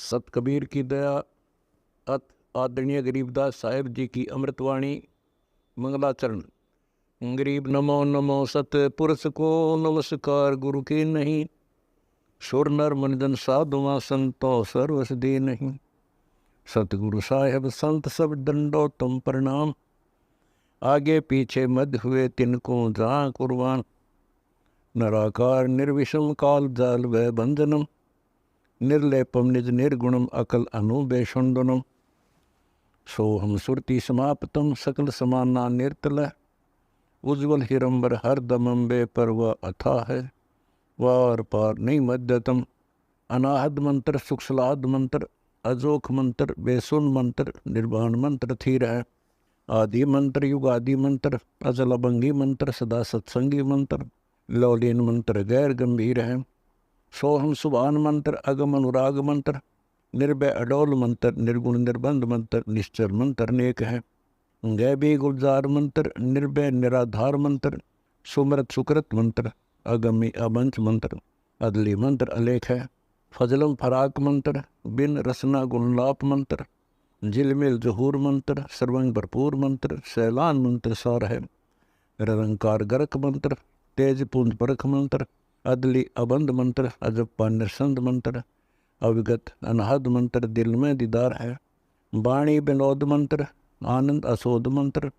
सत कबीर की दया अत आदरणीय गरीबदास साहेब जी की अमृतवाणी मंगलाचरण। गरीब नमो नमो सत पुरुष को नमस्कार गुरु की नहीं, सुर नर मनजन साधुआ संतो सर्वस दे नहीं। सतगुरु साहेब संत सब दंडो तुम प्रणाम, आगे पीछे मध्य हुए तिनको जहाँ कुर्बान। नराकार निर्विषम काल जाल व बंधनम, निर्लेपम निज निर्गुणम अकल अनुबेषुंडनम। सोहम सुरति समाप्तम सकल समाना निर्तल, उज्ज्वल हिरंबर हर दमंबे पर वह अथा है। वार पार नहीं मध्यतम, अनाहद मंत्र सुखसलाद मंत्र, अजोख मंत्र बेसुन मंत्र, निर्वाण मंत्र थीर है। आदि मंत्र युगादि मंत्र, अजल अभंगी मंत्र, सदा सत्संगी मंत्र, लौलीन मंत्र गैर गंभीर है। सोहम सुभान मंत्र, अगम अनुराग मंत्र, निर्भय अडोल मंत्र, निर्गुण निर्बंध मंत्र, निश्चर मंत्र अनेक है। गैबी गुलजार मंत्र, निर्भय निराधार मंत्र, सुमरत सुकृत मंत्र, अगमी अबंच मंत्र, अदली मंत्र अलेख है। फजलम फराक मंत्र, बिन रसना गुणलाप मंत्र, झिलमिल जहूर मंत्र, सर्वंग भरपूर मंत्र, सैलान मंत्र सार है। निरंकार गरक मंत्र, तेज पुंज परख मंत्र, अदली अबंध मंत्र, अजप्पा निरसंद मंत्र, अविगत अनहद मंत्र, दिल में दीदार है। वाणी विनोद मंत्र, आनंद असोद मंत्र,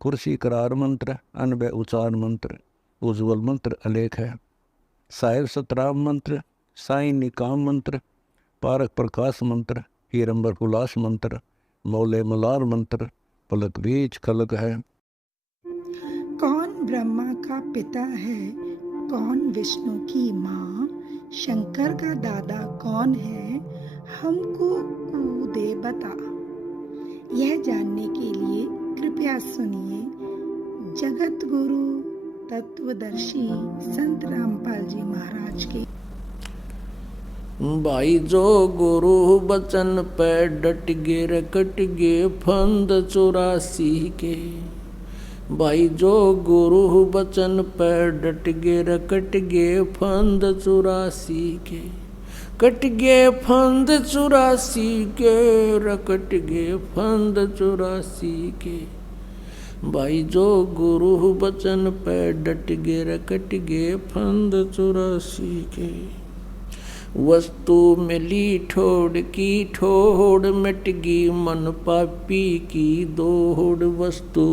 कुर्सी करार मंत्र, अनबय उचार मंत्र, उज्ज्वल मंत्र अलेख है। साहिब सतराम मंत्र, साई निकाम मंत्र, पारक प्रकाश मंत्र, हीरंबर हुलास मंत्र, मौले मलार मंत्र, पलक बीज खलक है। कौन ब्रह्मा का पिता है, कौन विष्णु की माँ, शंकर का दादा कौन है, हमको दे बता। यह जानने के लिए कृपया सुनिए जगत गुरु तत्वदर्शी संत रामपाल जी महाराज के। भाई जो गुरु बचन पे डट गे रकट गे फंद 84 के। भाई जो गुरु बचन पे डट गे रकट गे फंद 84 के। कट गे फंद 84 के, रकट गे फंद 84 के। भाई जो गुरु बचन पे डट गे रकट गे फंद 84 के। वस्तु मिली ठोड़ की ठोड़, मिट गी मन पापी की दौड़। वस्तु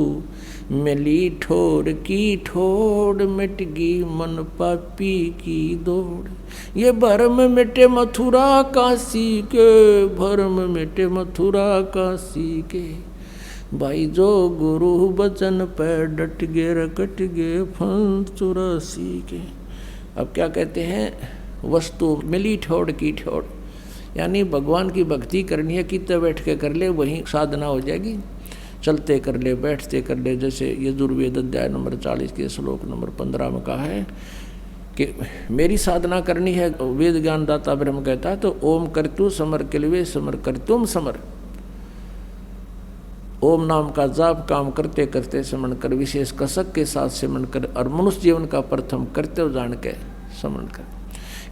मिली ठोड़ की ठोड़, मिट गी मन पापी की दौड़। ये भरम मिटे मथुरा काशी के, भरम मिटे मथुरा काशी के। भाई जो गुरु बचन पे डट गे रकट गे फंद 84 के। अब क्या कहते हैं, वस्तु मिली ठोड़ की ठोड़, यानी भगवान की भक्ति करनी है, कितने बैठ के कर ले वहीं साधना हो जाएगी। चलते कर ले, बैठते कर ले, जैसे यजुर्वेद अध्याय नंबर 40 के श्लोक नंबर 15 में कहा है कि मेरी साधना करनी है। वेद ज्ञान दाता ब्रह्म कहता है तो ओम करतु समर किलवे समर करतुम समर। ओम नाम का जाप काम करते करते समन कर, विशेष कसक के साथ समन कर, और मनुष्य जीवन का प्रथम कर्तव्य जान के समन कर।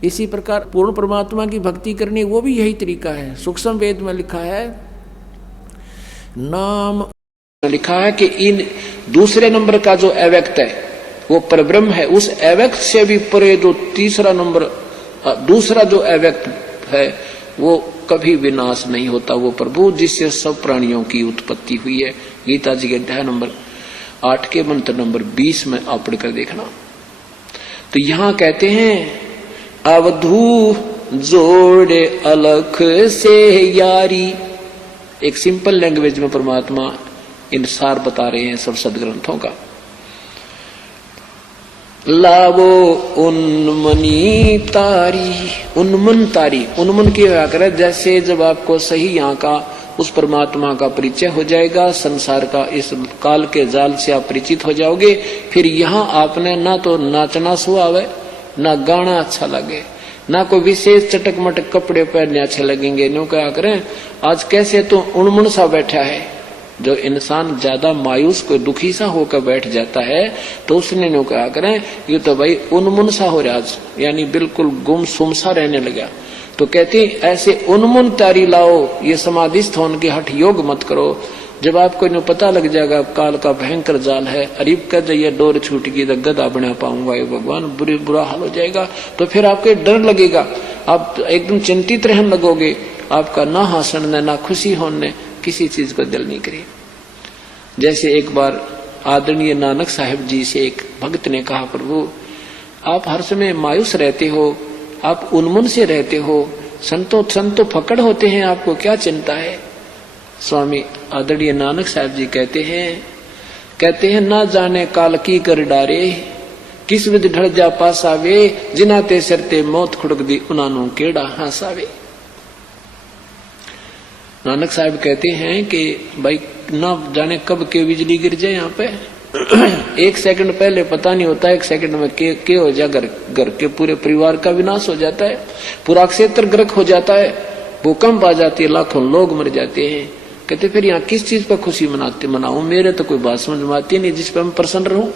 इसी प्रकार पूर्ण परमात्मा की भक्ति करनी, वो भी यही तरीका है। सूक्ष्म वेद में लिखा है, नाम लिखा है कि इन दूसरे नंबर का जो अव्यक्त है वो परब्रह्म है। उस अव्यक्त से भी परे जो तीसरा नंबर दूसरा जो अव्यक्त है वो कभी विनाश नहीं होता। वो प्रभु जिससे सब प्राणियों की उत्पत्ति हुई है। गीता जी के अध्याय नंबर 8 के मंत्र नंबर 20 में आप पढ़कर देखना। तो यहां कहते हैं, अवधू जोड़े अलख से यारी। एक सिंपल लैंग्वेज में परमात्मा इन सार बता रहे हैं सब सदग्रंथों का। लावो उन्मनी तारी, उन्मन तारी, उन्मन की व्याख्या जैसे जब आपको सही यहाँ का उस परमात्मा का परिचय हो जाएगा, संसार का इस काल के जाल से आप परिचित हो जाओगे, फिर यहाँ आपने ना तो नाचना सुहावे, ना गाना अच्छा लगे, ना कोई विशेष चटक मटक कपड़े पहनने अच्छे लगेंगे। न्यू क्या करें, आज कैसे तो उन्मन सा बैठा है। जो इंसान ज्यादा मायूस को दुखी सा होकर बैठ जाता है तो उसने न्यू क्या करें, ये तो भाई उन्मन सा हो रहा, यानी बिल्कुल गुमसुम सा रहने लगा। तो कहते हैं ऐसे उन्मुन तारी लाओ, ये समाधिस्थ होने के हठ योग मत करो। जब आपको इन्हें पता लग जाएगा काल का भयंकर जाल है, अरीब कर जाइए डोर छूट गई तो गदा बना पाऊंगा ये भगवान, बुरा हाल हो जाएगा। तो फिर आपको डर लगेगा, आप एकदम चिंतित रहने लगोगे, आपका ना हंसने ना खुशी होने किसी चीज को दिल नहीं करे। जैसे एक बार आदरणीय नानक साहिब जी से एक भक्त ने कहा, प्रभु आप हर समय मायूस रहते हो, आप उन्मुन से रहते हो, संतो फकड़ होते हैं, आपको क्या चिंता है। स्वामी आदरणीय नानक साहब जी कहते हैं ना जाने काल की कर डारे, किस विध ढल जा पास आवे, जिनाते सरते मौत खुड़क दी उनानू केड़ा हंसावे। नानक साहब कहते हैं कि भाई ना जाने कब के बिजली गिर जाए यहाँ पे एक सेकंड पहले पता नहीं होता, एक सेकंड में के हो जाए घर के पूरे परिवार का विनाश हो जाता है, पूरा क्षेत्र गर्क हो जाता है, भूकंप आ जाती है, लाखों लोग मर जाते हैं। कहते फिर यहाँ किस चीज पर खुशी मनाऊं, मेरे तो कोई बात समझ में आती नहीं जिस पर मैं प्रसन्न रहूं।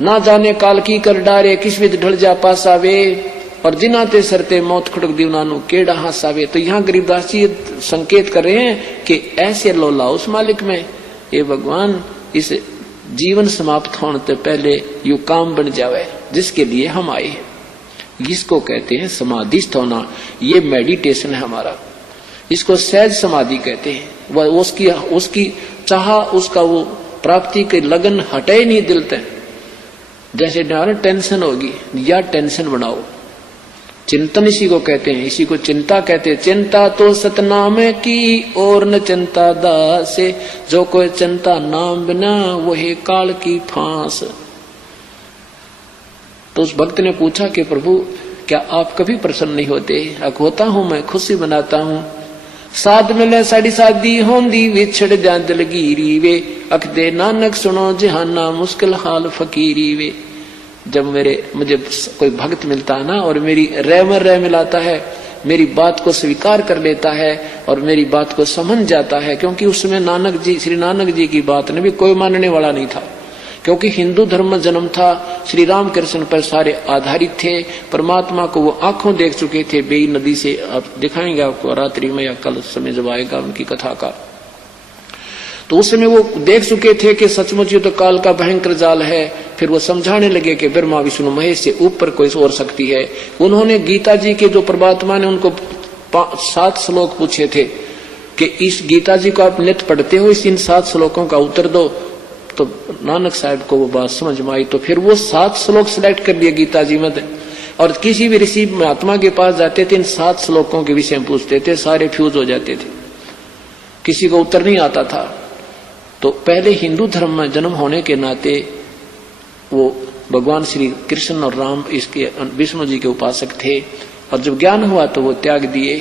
ना जाने काल की कर डारे, किस विध ढल जा पास आवे, और जिनाते सरते मौत खुड़क दीवनानु केड़ा हंसावे। तो यहाँ गरीबदास जी संकेत कर रहे हैं कि ऐसे लोला उस मालिक में, ये भगवान इस जीवन समाप्त होने से पहले यू काम बन जावे जिसके लिए हम आए हैं। इसको कहते हैं समाधिस्थ होना, ये मेडिटेशन है हमारा, इसको सहज समाधि कहते हैं। वह उसकी चाह, उसका वो प्राप्ति के लगन हटे नहीं दिल तक। जैसे टेंशन होगी या टेंशन बनाओ, चिंतन इसी को कहते हैं, इसी को चिंता कहते हैं। चिंता तो सतनाम की और न चिंता दासे, जो कोई चिंता नाम बिना वही काल की फांस। तो उस भक्त ने पूछा कि प्रभु क्या आप कभी प्रसन्न नहीं होते? होता हूं, मैं खुशी बनाता हूं। साध मिले साड़ी शादी होंदी, विछड़ जा दिलगीरी वे, अख दे नानक सुनो जहाना मुश्किल हाल फकीरी वे। जब मुझे कोई भक्त मिलता है ना और मेरी रह मिलाता है, मेरी बात को स्वीकार कर लेता है और मेरी बात को समझ जाता है, क्योंकि उसमें नानक जी, श्री नानक जी की बात ने भी कोई मानने वाला नहीं था, क्योंकि हिंदू धर्म में जन्म था, श्री राम कृष्ण पर सारे आधारित थे, परमात्मा को वो आंखों देख चुके थे बेई नदी से। अब दिखाएंगे आपको रात्रि में या कल समय जब आएगा उनकी कथा का, तो उस समय वो देख चुके थे कि सचमुच ये तो काल का भयंकर जाल है। फिर वो समझाने लगे कि ब्रह्मा विष्णु महेश से ऊपर कोई और शक्ति है। उन्होंने गीता जी के जो परमात्मा ने उनको 7 श्लोक पूछे थे कि इस गीता जी को आप नित्य पढ़ते हो, इन 7 श्लोकों का उत्तर दो। तो नानक साहब को वो बात समझ में आई, तो फिर वो 7 श्लोक सिलेक्ट कर लिए गीता जी में, और किसी भी ऋषि महात्मा के पास जाते थे, इन 7 श्लोकों के विषय में पूछते थे, सारे फ्यूज हो जाते थे, किसी को उत्तर नहीं आता था। तो पहले हिंदू धर्म में जन्म होने के नाते वो भगवान श्री कृष्ण और राम इसके विष्णु जी के उपासक थे, और जब ज्ञान हुआ तो वो त्याग दिए,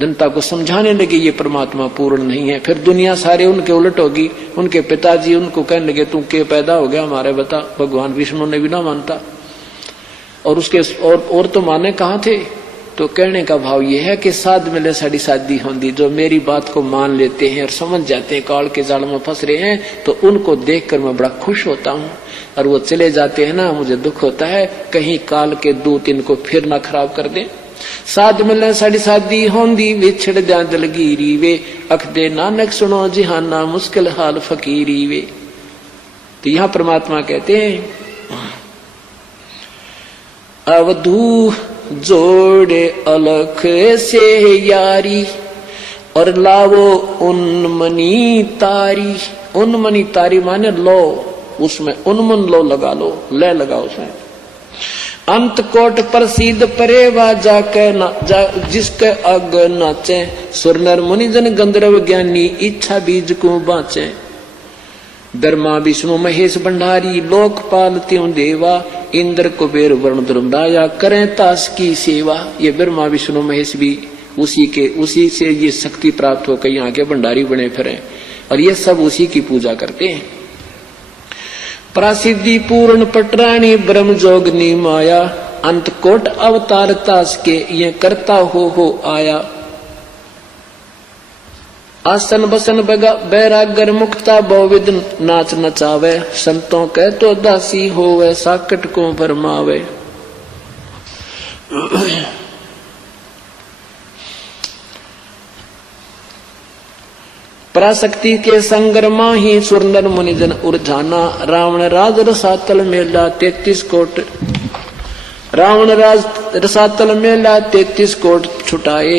जनता को समझाने लगे ये परमात्मा पूर्ण नहीं है। फिर दुनिया सारे उनके उलट होगी, उनके पिताजी उनको कहने लगे तू के पैदा हो गया हमारे, बता। भगवान विष्णु ने भी ना मानता, और उसके और तो माने कहाँ थे। तो कहने का भाव ये है कि साध मिले साड़ी शादी होंदी, जो मेरी बात को मान लेते हैं और समझ जाते हैं काल के जाल में फंस रहे हैं, तो उनको देखकर मैं बड़ा खुश होता हूँ। और वो चले जाते हैं ना, मुझे दुख होता है कहीं काल के दूत इनको फिर ना खराब कर दें। साध मिले साड़ी शादी होंदी, विछड़ जा दिलगीरी वे, अख दे नानक सुनो जिहाना मुश्किल हाल फकीरी वे। तो यहाँ परमात्मा कहते हैं अवधू जोड़े अलख से यारी, और लावो उन्मनी तारी। उन्मनी तारी माने लो, उसमें उन्मन लो लगा लो, ले लगाओ उसमें। अंत कोट प्रसिद्ध परेवा जाके जिसके अग नाचे, सुर नर मुनिजन गंधर्व ज्ञानी इच्छा बीज को बाँचे। ब्रह्मा विष्णु महेश भंडारी, लोकपाल त्यों देवा, इंद्र कुबेर वरुण धर्मराया, करें तास की सेवा। ये ब्रह्मा विष्णु महेश भी उसी से ये शक्ति प्राप्त होकर यहाँ के भंडारी बने फिरे, और ये सब उसी की पूजा करते हैं। प्रसिद्धि पूर्ण पटरानी ब्रह्म जोगनी माया, अंत कोट अवतार तास के ये करता हो आया। आसन बसन बैरागर मुक्ता बहुविध नाच नचावे, संतों के तो दासी होवे साकट को भरमावे। पराशक्ति के संग्रमा ही सुरनर मुनिजन उर्जाना। रावण राज रसातल मेला 33 कोट। रावण राज रसातल मेला 33 कोट छुटाए।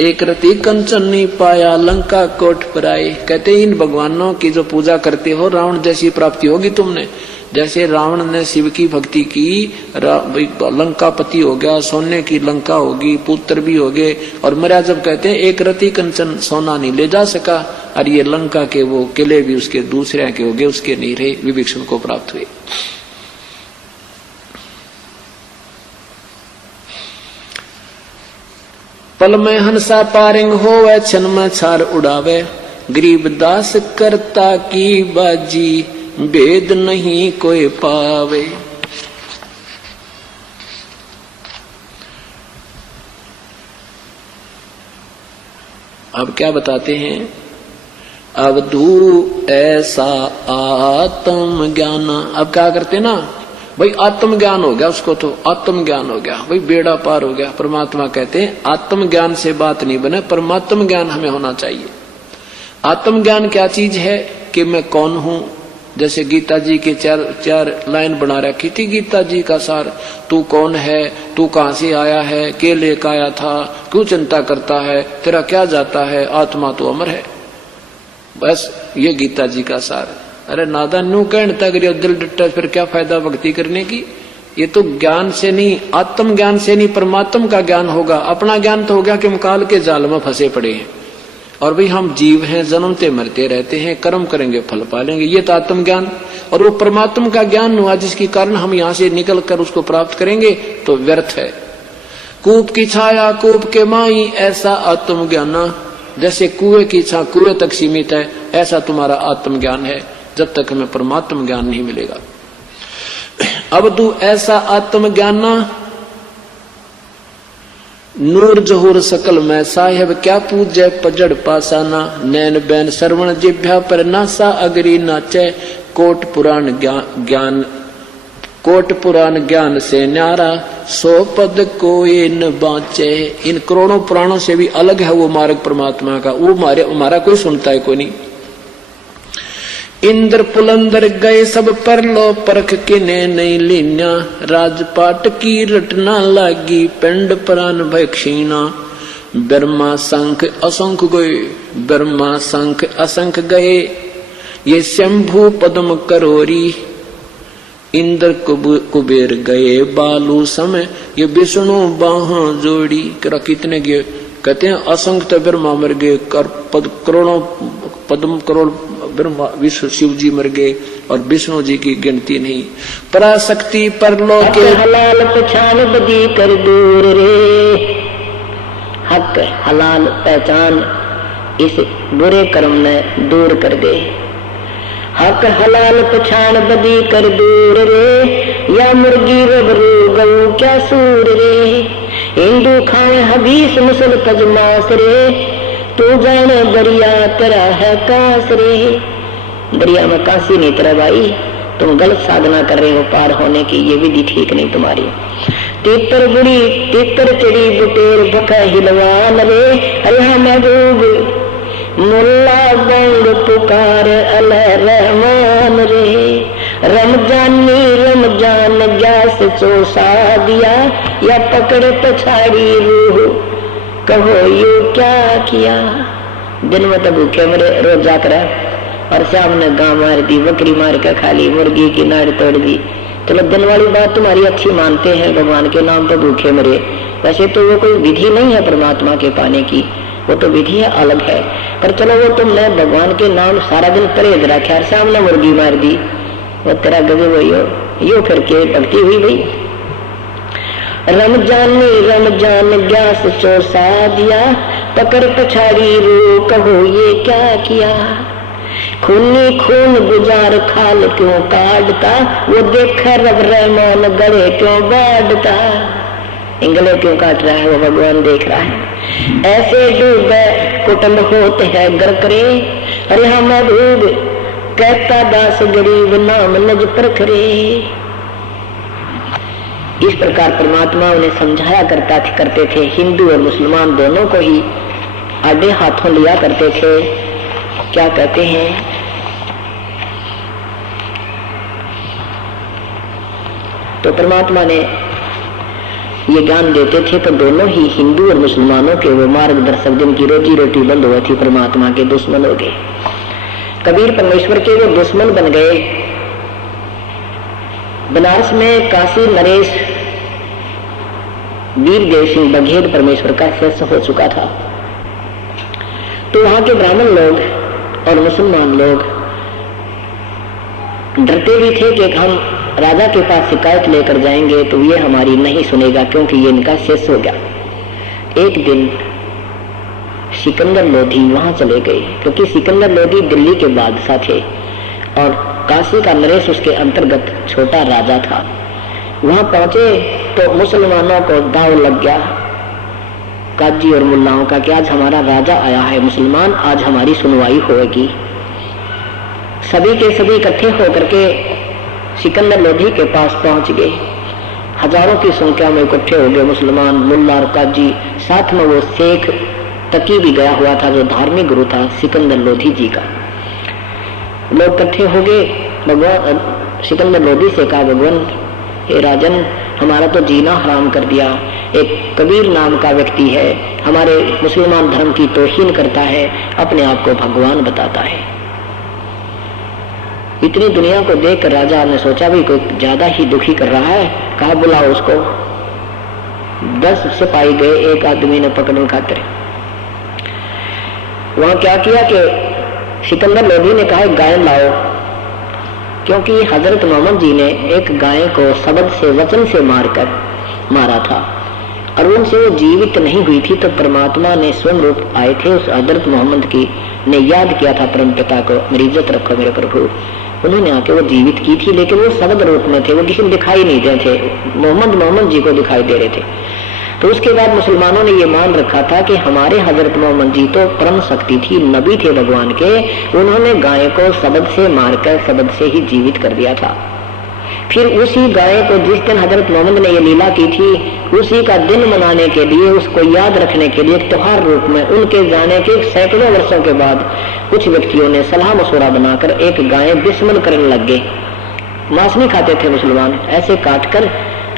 एक रति कंचन नहीं पाया लंका कोट पर आए। कहते इन भगवानों की जो पूजा करते हो रावण जैसी प्राप्ति होगी तुमने। जैसे रावण ने शिव की भक्ति की, लंकापति हो गया, सोने की लंका होगी, पुत्र भी हो गए। और मर्या जब कहते हैं एक रति कंचन सोना नहीं ले जा सका, और ये लंका के वो किले भी उसके दूसरे के हो गए, उसके नहीं रहे, विभीषण को प्राप्त हुए। पल में हंसा पारिंग होवे, क्षण में छार उड़ावे। गरीब दास करता की बाजी, भेद नहीं कोई पावे। अब क्या बताते हैं? अब दूर ऐसा आत्म ज्ञान। अब क्या करते ना भाई, आत्म ज्ञान हो गया उसको, तो आत्म ज्ञान हो गया भाई, बेड़ा पार हो गया। परमात्मा कहते हैं आत्म ज्ञान से बात नहीं बने, परमात्म ज्ञान हमें होना चाहिए। आत्म ज्ञान क्या चीज है कि मैं कौन हूं। जैसे गीता जी के चार लाइन बना रखी थी गीता जी का सार। तू कौन है, तू कहां से आया है, के लेकर आया था, क्यों चिंता करता है, तेरा क्या जाता है, आत्मा तो अमर है। बस ये गीता जी का सार है। अरे नादान न्यू कहता अगर दिल डट्टा, फिर क्या फायदा भक्ति करने की। ये तो ज्ञान से नहीं, आत्म ज्ञान से नहीं, परमात्मा का ज्ञान होगा। अपना ज्ञान तो हो गया कि हम काल के जाल में फंसे पड़े हैं, और भाई हम जीव हैं, जन्मते मरते रहते हैं, कर्म करेंगे फल पालेंगे, ये तो आत्म ज्ञान। और वो परमात्मा का ज्ञान हुआ जिसके कारण हम यहाँ से निकल कर उसको प्राप्त करेंगे, तो व्यर्थ है। कूप की छाया कूप के माई, ऐसा आत्म ज्ञान। जैसे कुएं की छाया कुएं तक सीमित है, ऐसा तुम्हारा आत्म ज्ञान है, जब तक हमें परमात्मा ज्ञान नहीं मिलेगा। अब तू ऐसा आत्म ज्ञान नूर जहूर सकल में साहेब, क्या पूजे पजड़ पासाना। नैन बैन श्रवण जिभ्या पर नासा, अगरी नाचे कोट पुराण ज्ञान। कोट पुराण ज्ञान से न्यारा, 100 पद कोई न बाँचे। इन करोड़ों पुराणों से भी अलग है वो मार्ग परमात्मा का, वो हमारा कोई सुनता है कोई नहीं। इंद्र पुलंदर गए सब पर लो, परख किने नहीं लीन्या। राजपाट की रटना लागी, पिंड प्राण भक्षीणा। ब्रह्मा शंख असंख गए, ब्रह्मा शंख असंख गए। ये शंभु पद्म करोरी, इंद्र कुबेर गए बालू समय। ये विष्णु बाहा जोड़ी। कितने गए? कहते हैं असंख्य तो ब्रह्मा मर गए, करोड़ों पद्म करोड़ ब्रह्मा विष्णु शिव जी मर गए, और विष्णु जी की गिनती नहीं। पराशक्ति परलोक के हलाल पहचान बदी कर दूर रे। हक हलाल पहचान इस बुरे कर्म ने दूर कर दे। हक हलाल पहचान बदी कर दूर रे। या मुर्गी रबरू गऊ क्या सूर रे। हिंदू खाए हबीस मुसल तजमास रे। तू जाने दरिया तेरा है कांस रे। दरिया में कांसी नहीं तेरा भाई, तुम गलत साधना कर रहे हो पार होने की, ये विधि ठीक नहीं तुम्हारी। तीतर बुढ़ी तीतर चिड़ी बुटेर भखा हिलवान रे। अरे महबूब मुल्ला बंग पुकार अल्लाह रहमान रे। रमजानी रमजान गैस चोसा दिया, या पकड़ पछाड़ी रूह कहो यू क्या किया। दिन में तो भूखे मरे रोज जाकर, और शाम ने गां मार दी, बकरी मार कर खा ली, मुर्गी की नाड़ तोड़ दी। चलो दिन वाली बात तुम्हारी अच्छी मानते हैं, भगवान के नाम पर भूखे मरे। वैसे तो वो कोई विधि नहीं है परमात्मा के पाने की, वो तो विधि है अलग है। पर चलो वो तुमने भगवान के नाम सारा दिन परहेज रखा, सामने मुर्गी मार दी, वो तेरा गजब हो। यो फिर के भक्ति हुई भाई। रमजानी रमजान गैस चोसा दिया, पकड़ पछाड़ी रू कहो ये क्या किया। खूनी खून गुजार खाल क्यों काटता, वो देख रब रहमान गले क्यों बाढ़ता। इंगले क्यों काट रहा है वो भगवान देख रहा है। ऐसे डूबे कुटल होते हैं गर्क रे। अरे हम महबूब कहता दास गरीब नाम नज परख रे। इस प्रकार परमात्मा उन्हें समझाया करते थे। हिंदू और मुसलमान दोनों को ही आधे हाथों लिया करते थे। क्या कहते हैं, तो परमात्मा ने ये ज्ञान देते थे तो दोनों ही हिंदू और मुसलमानों के वो मार्गदर्शक, जिनकी रोजी रोटी बंद हुई थी, परमात्मा के दुश्मन हो गए। कबीर परमेश्वर के वो दुश्मन बन गए। बनारस में काशी नरेश वीरदेव सिंह बघेल परमेश्वर का शिष्य हो चुका था। तो वहां के ब्राह्मण लोग और मुसलमान लोग डरते भी थे कि हम राजा के पास शिकायत लेकर जाएंगे तो ये हमारी नहीं सुनेगा, क्योंकि ये इनका शिष्य हो गया। एक दिन सिकंदर लोधी वहां चले गए, क्योंकि सिकंदर लोधी दिल्ली के बादशाह थे और काशी का नरेश उसके अंतर्गत छोटा राजा था। वहां पहुंचे तो मुसलमानों को दाव लग गया, काजी और मुल्लाओं का, कि आज हमारा राजा आया है मुसलमान, आज हमारी सुनवाई होगी। सभी के सभी इकट्ठे होकर के सिकंदर लोधी के पास पहुंच गए। हजारों की संख्या में इकट्ठे हो गए मुसलमान, मुल्ला और काजी। साथ में वो शेख तकी भी गया हुआ था, जो धार्मिक गुरु था सिकंदर लोधी जी का। लोग इकट्ठे हो गए। भगवान सिकंदर लोधी से कहा, भगवान हे राजन, हमारा तो जीना हराम कर दिया। एक कबीर नाम का व्यक्ति है, हमारे मुसलमान धर्म की तौहीन करता है, अपने आप को भगवान बताता है। इतनी दुनिया को देखकर राजा ने सोचा भी कोई ज्यादा ही दुखी कर रहा है, कहा बुलाओ उसको। 10 सिपाही गए एक आदमी ने पकड़ने खातिर। वहां क्या किया कि सिकंदर लोधी ने कहा गाय लाओ, क्योंकि हजरत मोहम्मद जी ने एक गाय को शब्द से वचन से मारा था और उनसे वो जीवित नहीं हुई थी। तो परमात्मा ने स्वयं रूप आए थे उस हजरत मोहम्मद की, ने याद किया था परम पिता को, मेरी इज्जत रखो मेरे प्रभु। उन्होंने आके वो जीवित की थी, लेकिन वो शब्द रूप में थे, वो किसी को दिखाई नहीं दे थे, मोहम्मद जी को दिखाई दे रहे थे। तो उसके बाद मुसलमानों ने ये मान रखा था कि हमारे हजरत मोहम्मद जी तो परम शक्ति थी, नबी थे भगवान के, उन्होंने गाय को शब्द से मारकर शब्द से ही जीवित कर दिया था। फिर उसी गाय को जिस दिन हजरत मोहम्मद ने ये लीला की थी, उसी का दिन मनाने के लिए, उसको याद रखने के लिए त्योहार रूप में उनके जाने के सैकड़ों वर्षों के बाद कुछ व्यक्तियों ने सलाह मशवरा बनाकर एक गाय बिस्मिल करने लग गए। मांस नहीं खाते थे मुसलमान, ऐसे काट कर,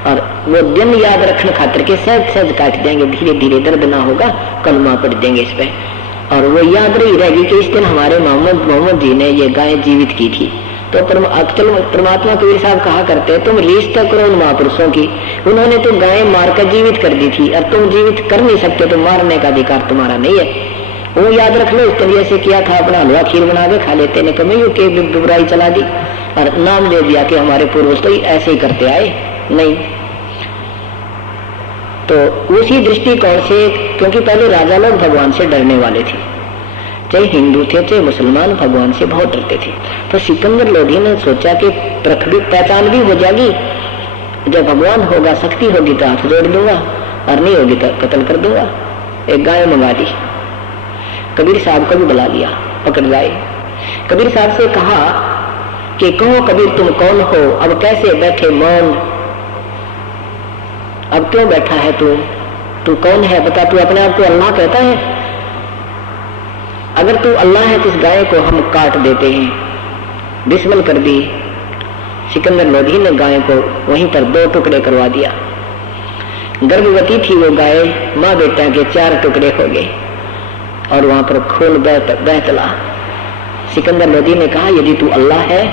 और वो दिन याद रखने खातिर के सहज काट देंगे, धीरे धीरे दर्द ना होगा, कलमा पढ़ देंगे इस पे, और वो याद रही रहेगी कि इस दिन हमारे मोहम्मद जी ने ये गाय जीवित की थी। तो परमात्मा कबीर साहब कहा करते, तुम रीस तो करो उन महापुरुषों की, उन्होंने तो गाय मारकर जीवित कर दी थी और तुम जीवित कर नहीं सकते, तो मारने का अधिकार तुम्हारा नहीं है। वो याद रख लो, इस तरह से किया था, अपना हलवा खीर बना के खा लेते, ने कमी के बुराई चला दी और नाम दे दिया कि हमारे पूर्वज तो ऐसे ही करते आए। नहीं, तो उसी दृष्टिकोण से, क्योंकि पहले राजा लोग भगवान से डरने वाले थे, चाहे हिंदू थे चाहे मुसलमान, भगवान से बहुत डरते थे। तो सिकंदर लोधी ने सोचा कि पहचान भी हो जाएगी, जब भगवान होगा, शक्ति होगी तो हाथ जोड़ दूंगा, और नहीं होगी तो कत्ल कर दूंगा। एक गाय मंगा दी, कबीर साहब को भी बुला लिया, पकड़ लाए। कबीर साहब से कहा कि कहो कबीर तुम कौन हो, अब कैसे बैठे मौन, अब क्यों बैठा है तू कौन है, बता। तू अपने आप को अल्लाह कहता है, अगर तू अल्लाह है तो इस गाय को हम काट देते हैं। बिस्मिल कर दी। सिकंदर लोधी ने गाय को वहीं पर 2 टुकड़े करवा दिया। गर्भवती थी वो गाय, माँ बेटा के 4 टुकड़े हो गए और वहां पर खून बह चला। सिकंदर लोधी ने कहा, यदि तू अल्लाह है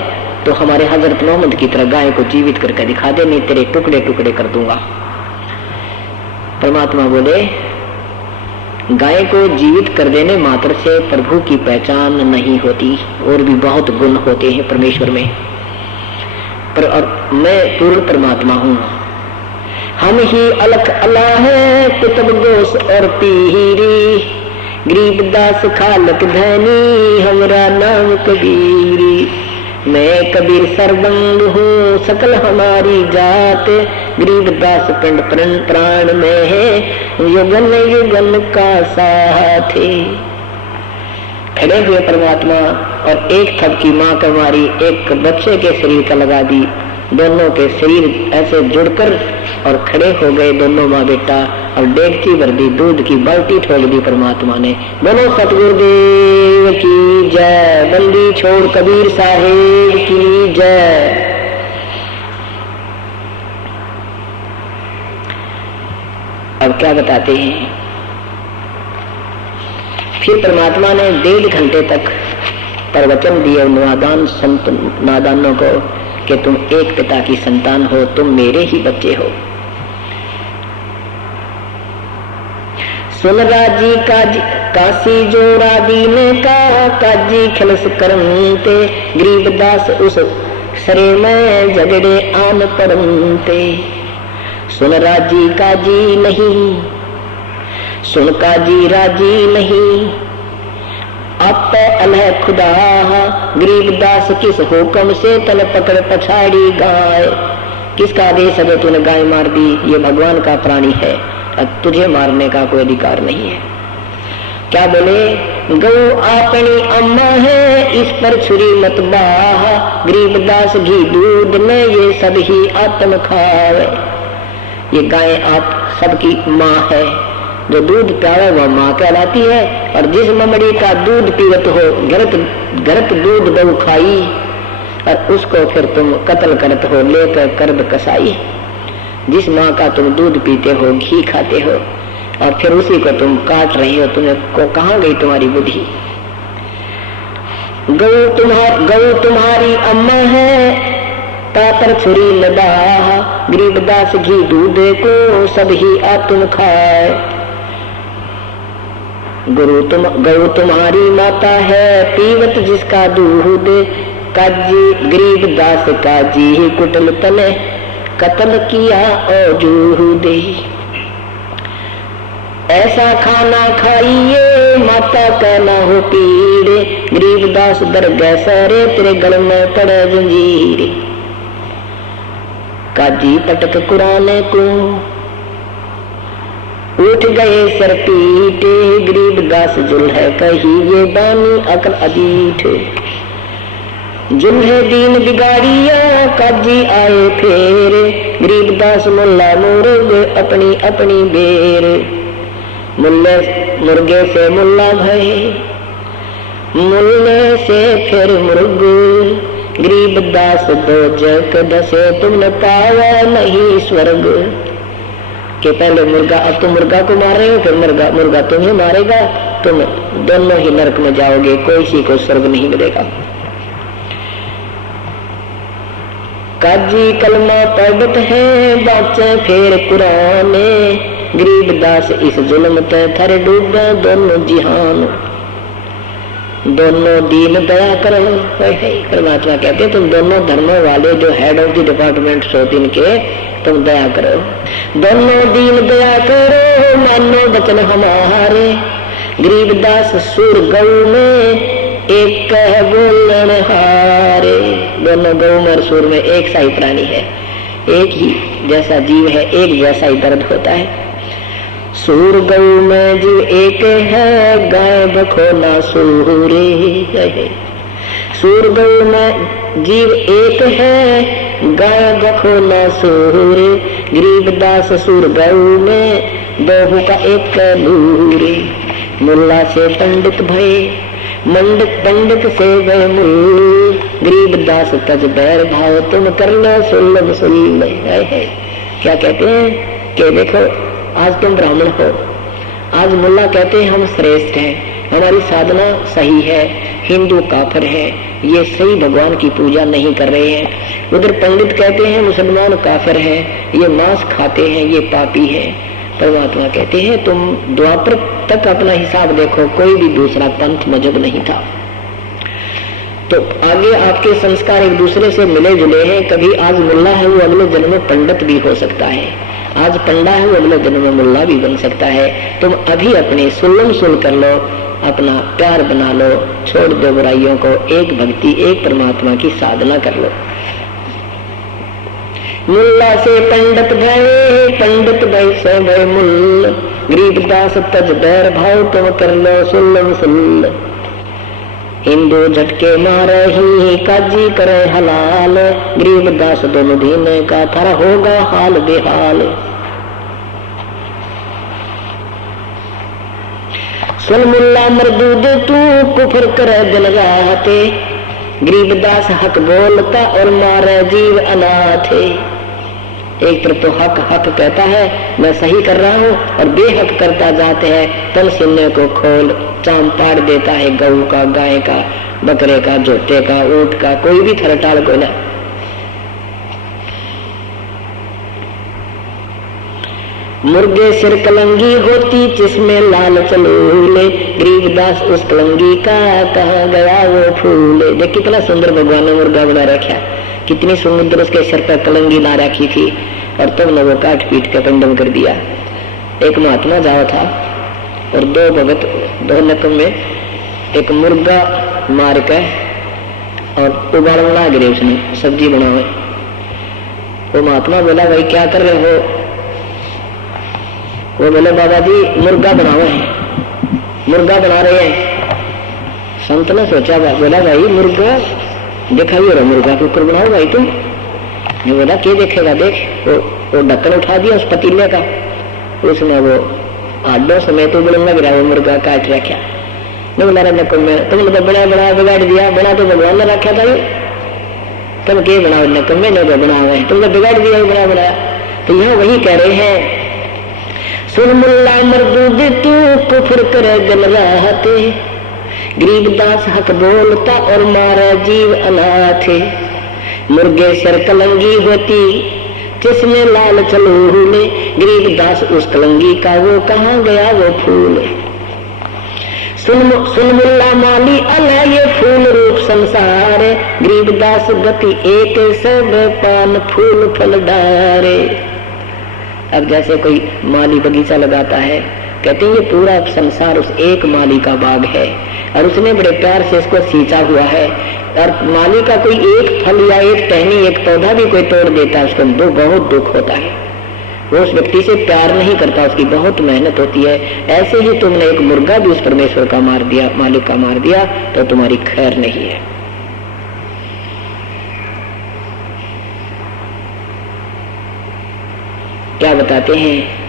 तो हमारे हजरत मोहम्मद की तरह गाय को जीवित करके दिखा दे, नहीं तेरे टुकड़े टुकड़े कर दूंगा। परमात्मा बोले, गाय को जीवित कर देने मात्र से प्रभु की पहचान नहीं होती, और भी बहुत गुण होते हैं परमेश्वर में। और मैं पूर्ण परमात्मा हूँ। हम ही अलख अल्लाह है, कुतुब गोश और पीरी, गरीबदास खालक धनी, हमरा नाम कबीरी। मैं कबीर सरबंग हूँ, सकल हमारी जात, गरीबदास पिंड प्राण में है, युगन युगन का साथ। खड़े हुए परमात्मा और एक थपकी माँ का मारी, एक बच्चे के शरीर का लगा दी, दोनों के शरीर ऐसे जुड़कर और खड़े हो गए दोनों माँ बेटा और डेगची भर दी, दूध की बाल्टी ठोक दी परमात्मा ने। बोलो सतगुरुदेव की जय, बंदी छोड़ कबीर साहेब की जय। अब क्या बताते हैं, फिर परमात्मा ने 1.5 घंटे तक प्रवचन दिए नादान संत नादानों को कि तुम एक पिता की संतान हो, तुम मेरे ही बच्चे हो। सुन राजी काशी जोड़ा दीन का, काजी खिलस करमते, गरीबदास उस सरे में झगड़े आन पड़ते। सुन राजी काजी नहीं, सुन काजी राजी नहीं, आप अलह खुदा, गरीबदास किस हुक्म से तन पकड़ पछाड़ी गाय। किसका आदेश है तूने गाय मार दी? ये भगवान का प्राणी है, अब तुझे मारने का कोई अधिकार नहीं है। क्या बोले? गौ अपनी अम्मा है, इस पर छुरी मत बाह, गरीबदास घी दूध में ये सब ही आत्म खावे। ये गाय आप सबकी माँ है, जो दूध प्यावे वह माँ कहलाती है। और जिस ममड़ी का दूध पीवत हो, गरत दूध दऊ खाई, और उसको फिर तुम कत्ल करत हो लेकर कर्द कसाई। जिस माँ का तुम दूध पीते हो, घी खाते हो, और फिर उसी को तुम काट रहे हो, तुम्हें को कहाँ गई तुम्हारी बुद्धि? गौ तुम्हारी अम्मा है, तापर छुरी लदा, गरीबदास घी दूध को सब ही आत्म खाए। गौ तुम्हारी माता है, पीवत जिसका दूध, काजी गरीबदास काजी ही कुटल तने, कत्ल किया औजूदे। ऐसा खाना खाइए माता का ना हो पीड़े, गरीबदास दरगाह सरे तेरे गल में पड़े जंजीर। काजी पटक कुरान को उठ गए सर पीटे, गरीबदास जुल्हे कही ये बानी अकल अजीठ। जुल्हे दीन बिगाड़िया काजी आए फेर, गरीबदास मुल्ला मुर्गे अपनी अपनी बेर। मुर्गे से मुल्ला भये, मुल्ले से फिर मुर्ग, गरीबदास दो जग दसे तुमने पावा नहीं स्वर्ग। कि पहले मुर्गा, अब तुम मुर्गा को मार रहे हो, फिर मुर्गा तुम्हें मारेगा, तुम दोनों ही नरक में जाओगे, कोई सी को स्वर्ग नहीं मिलेगा। काजी कलमा पढ़त है बाचे फिर कुराने, गरीबदास इस जुल्म ते थर डूबे दोनों जिहान। दोनों दीन दया करो। परमात्मा कहते तुम दोनों धर्मों वाले जो हेड ऑफ द डिपार्टमेंट हो इनके तुम दया करो। दोनों दीन दया करो मानो बचन हमारे, गरीबदास सुर गौ में एक कह बोलन हारे। दोनों गौ और सुर में एक सा ही प्राणी है, एक ही जैसा जीव है, एक जैसा ही दर्द होता है। सूर गौ में जीव एक है, गाय बखोना सूरे। सूर गौ में जीव एक है, गाय बखोना सूरे। गरीबदास सूर गौ में दोहू का एक नूरे। मुल्ला से पंडित भय, पंडित से भय मुल। गरीबदास तज बैर भाव तुम कर लो सुलभ सुलभ। क्या कहते हैं कि देखो आज तुम ब्राह्मण हो, आज मुल्ला कहते हैं हम श्रेष्ठ हैं, हमारी साधना सही है, हिंदू काफिर है, ये सही भगवान की पूजा नहीं कर रहे हैं। उधर पंडित कहते हैं मुसलमान काफिर है, ये मांस खाते हैं, ये पापी है। परमात्मा कहते हैं तुम द्वापर तक अपना हिसाब देखो, कोई भी दूसरा पंथ मजहब नहीं था। तो आगे आपके संस्कार एक दूसरे से मिले जुले हैं। कभी आज मुल्ला है वो अगले जन्म में पंडित भी हो सकता है, आज पंडा है वो अगले जन्म में मुल्ला भी बन सकता है। तुम अभी अपने सुलम सुल कर लो, अपना प्यार बना लो, छोड़ दो बुराइयों को, एक भक्ति एक परमात्मा की साधना कर लो। मुल्ला से पंडित भय, पंडित भय से भय मुल्ल। गरीबदास तज बैर भाव तुम कर लो सुलम सुल। हिंदू झटके मारे ही काजी करे हलाल, गरीबदास दोनों दीने का थारा होगा हाल बेहाल। सुन मुल्ला मरदूद तू कुफर करे दिन रात, गरीबदास हक बोलता और मारे जीव अनाथ। एक तरफ तो हक हक कहता है मैं सही कर रहा हूँ, और बेहक करता जाते हैं तन सीने को खोल चांद पाड़ देता है गऊ का, गाय का, बकरे का, जोटे का, ऊंट का, कोई भी थर टाल को ना। मुर्गे सिर कलंगी होती जिसमें लाल चलूले, गरीबदास उस कलंगी का कहाँ गया वो फूले। देख कितना सुंदर भगवान ने मुर्गा बना रखा, कितनी सुंदर उसके सिर पर कलंगी ला रखी थी, और तुमने वो काट पीट के पंडम कर दिया। एक महात्मा जावा था और दो भगत दो नकम में एक मुर्गा मार के और उबालने लग रहे, उसने सब्जी बनावे। वो महात्मा बोला भाई क्या कर रहे हो? वो बोले बाबा जी मुर्गा बनावे हैं, मुर्गा बना रहे हैं। संत ने सोचा, बोला भाई मुर्गा देखा भी हो रहा, मुर्गा के ऊपर बनाओ भाई तुम। ने बोला क्या देखेगा? देख वो ढक्कन उठा दिया उस पतीले का, उसने वो आडो समेत उबलने लग रहा, वो मुर्गा काट रखा। ने बोला तुमने तो बड़ा बड़ा बिगाड़ दिया, बना तो भगवान ने रखा था, तुम क्या बनाओ? नकम में नहीं बनाओ, तुमने बिगाड़ दिया बड़ा बड़ा। तो यहाँ वही कह रहे हैं, सुन मुल्ला मरदूद तू कुफर करे दिन रात, गरीबदास हक बोलता और मारा जीव अनाथ। मुर्गे सिर कलंगी होती जिसमें लाल चलूले, गरीबदास उस कलंगी का वो कहाँ गया वो फूल। सुन मुल्ला माली अला ये फूल रूप संसार, गरीबदास गति एक सब पान फूल फल डारे। अब जैसे कोई माली बगीचा लगाता है, कहते हैं ये पूरा संसार उस एक माली का बाग है, और उसने बड़े प्यार से इसको सींचा हुआ है, और माली का कोई एक फल या एक टहनी एक पौधा भी कोई तोड़ देता है, उसको बहुत दुख होता है। वो उस व्यक्ति से प्यार नहीं करता, उसकी बहुत मेहनत होती है। ऐसे ही तुमने एक मुर्गा भी उस परमेश्वर का मार दिया, मालिक का मार दिया, तो तुम्हारी खैर नहीं है। क्या बताते हैं?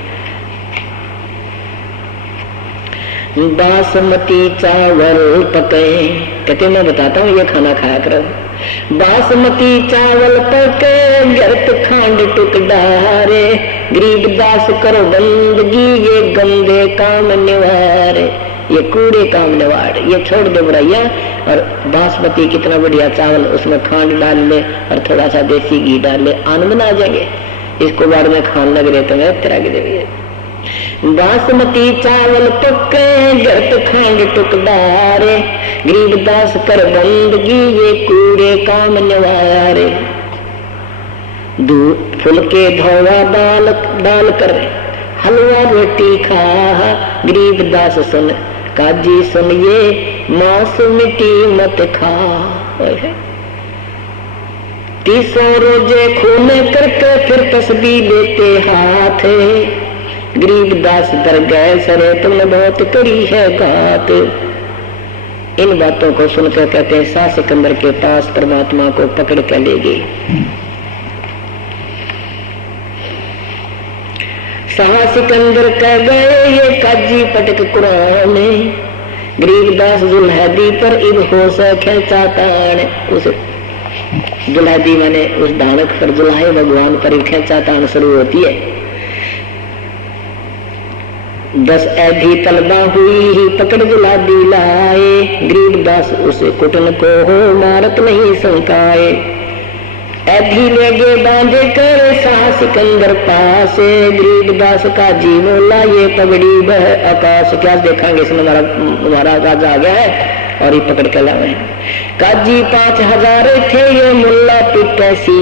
बासमती चावल पके, कहते मैं बताता हूँ ये खाना खाया करो। बासमती चावल पके गर्त खांड टुक डारे, गरीबदास करो बंदगी ये गंदे काम निवारे। ये कूड़े काम निवार, ये छोड़ दो बुराइया, और बासमती कितना बढ़िया चावल, उसमें खांड डाल ले और थोड़ा सा देसी घी डाल ले, आन बना जाएंगे। इसको बाद में खान लग रहे तो मैं तेरा के देंगे। बासमती चावल पके गर्त खांड टुक डारे, गरीबदास कर बंदगी ये कूड़े काम निवारे। दूध फुलके धोवा डाल डाल कर हलवा रोटी खा, गरीबदास सुन काजी सुनिए मांस मिट्टी मत खा। 30 रोजे खून करके फिर तस्बीह लेते हाथ, गरीबदास डर गए सरे तुमने बहुत करी है बात। इन बातों को सुनकर कहते हैं शाह सिकंदर के पास परमात्मा को पकड़ कर ले गई। शाह सिकंदर कह गए ये काजी पटक कुरान, गरीबदास जुल्हदी पर इब हो सके चातान। उस जुल्हदी माने उस दानक पर जुल्हे भगवान पर खेचा तान शुरू होती है। 10 ऐधी तलबा हुई ही पकड़ जुल्हदी लाए, गरीबदास उसे कुटन को हो मारत नहीं संकाए। ऐधी लेगे बांधे कर शाह सिकंदर पास, गरीबदास का जी मोला ये पगड़ी बह आकाश। क्या देखेंगे इसमें हमारा राजा आ गया है और ये पकड़ के लाए। काजी 5000 थे ये मुल्ला पिटा सी,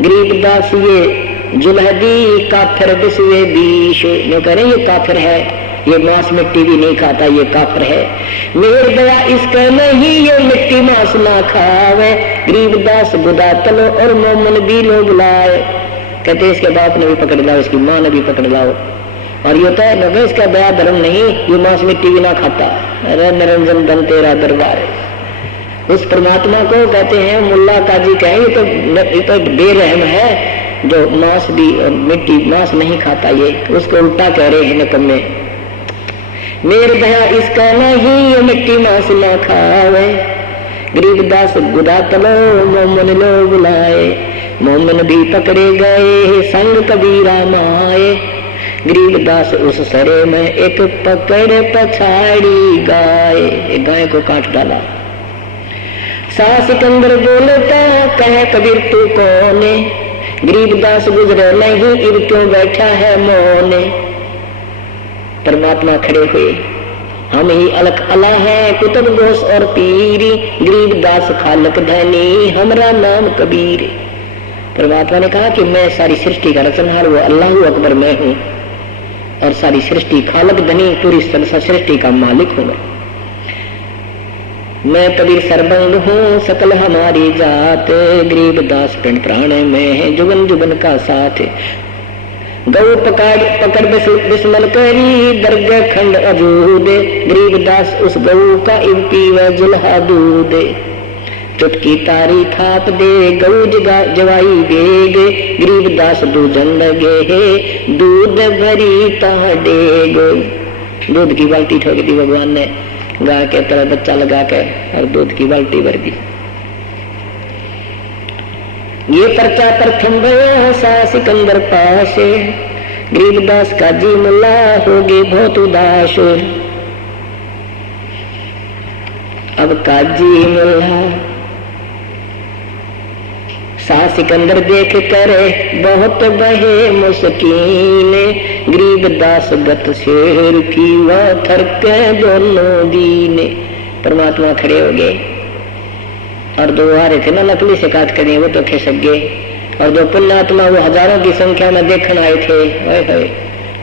गरीबदास ये जुल्हदी काफिर बिस्वे बीश। न करें ये काफिर है, ये मांस मिट्टी भी नहीं खाता, ये काफिर है। मेर दया इसका नहीं ये मिट्टी मांस ना खावे, गरीबदास बुदा तलो और मोमन भी लो बुलाए। कहते इसके बाप ने भी पकड़ लाओ, इसकी माँ ने भी पकड़ लाओ। और ये तो है इसका दया धर्म नहीं, ये मांस मिट्टी भी ना खाता। अरे निरंजन धन तेरा दरबार है। उस परमात्मा को कहते हैं, मुल्ला काजी कहे ये तो बेरहम है जो मांस भी मिट्टी मांस नहीं खाता। ये उसको उल्टा कह रहे हैं नकम्मे, मेर दया इसका नहीं ये मिट्टी मांस ना खावे। गरीबदास गुदा तलो मोमन लो बुलाए, मोमन भी पकड़े गए संग कबीरा माए। गरीबदास उस सरे में एक पकड़ पछाड़ी गाय को काट डाला। सा सिकंदर बोलता कहे कबीर तू कौने, गरीबदास गुजरे नहीं इब क्यों बैठा है मौने। परमात्मा खड़े हुए, हम ही अलख अला है कुतुब गोस और पीरी, गरीबदास खालक धनी हमरा नाम कबीर। परमात्मा ने कहा कि मैं सारी सृष्टि का रचनहार वो अल्लाह अकबर मैं हूँ, और सारी सृष्टि खालक धनी पूरी सृष्टि का मालिक हूँ मैं कबीर सर्वंग हूँ सकल हमारी जात। गरीबदास पिंड प्राण में है जुगन जुगन का साथ। गौ पकड़ बिस्मल करी दर्ग खंड अजूद, गरीबदास उस गऊ का इव पीवे जुल्हा दूध। चुटकी तारी थाप दे गऊ जवाई बेग, गरीबदास दूधन लगे है दूध भरी ताडेग। दूध की बाल्टी ठोक दी भगवान ने, गाय के तरह बच्चा लगा के और दूध की बाल्टी भर दी। ये पर्चा प्रथम गया सा सिकंदर पास, गरीबदास काजी मुल्ला हो गए बहुत उदास। अब काजी मुल्ला सा सिकंदर देख करे बहुत बहे मुस्कीन, गरीबदास गत शेर की वह थरके दोनों दीन। परमात्मा खड़े हो गए और दो आ रहे थे ना लकड़ी से काट कर, वो तो खिसक गए। और जो पुण्यात्मा वो हजारों की संख्या में देखने आए थे,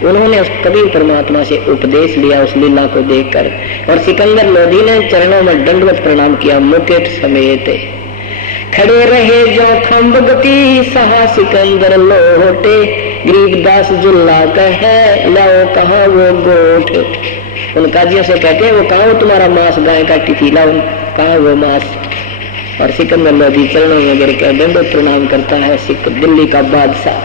उन्होंने उस कबीर परमात्मा से उपदेश लिया उस लीला को देखकर। और सिकंदर लोधी ने चरणों में दंडवत प्रणाम किया मुकेट समेत। खड़े रहे जो खम्ब गति सहा सिकंदर लोटे, गरीबदास जुल्ला कहे लाओ कहा वो गोठ। उन काजियों से कहते हैं वो कहा वो तुम्हारा मांस गाय का टिफीला कहा वो मांस। और सिकंदर लोधी चरणों में गिर कर दंडवत प्रणाम करता है सिख दिल्ली का बादशाह।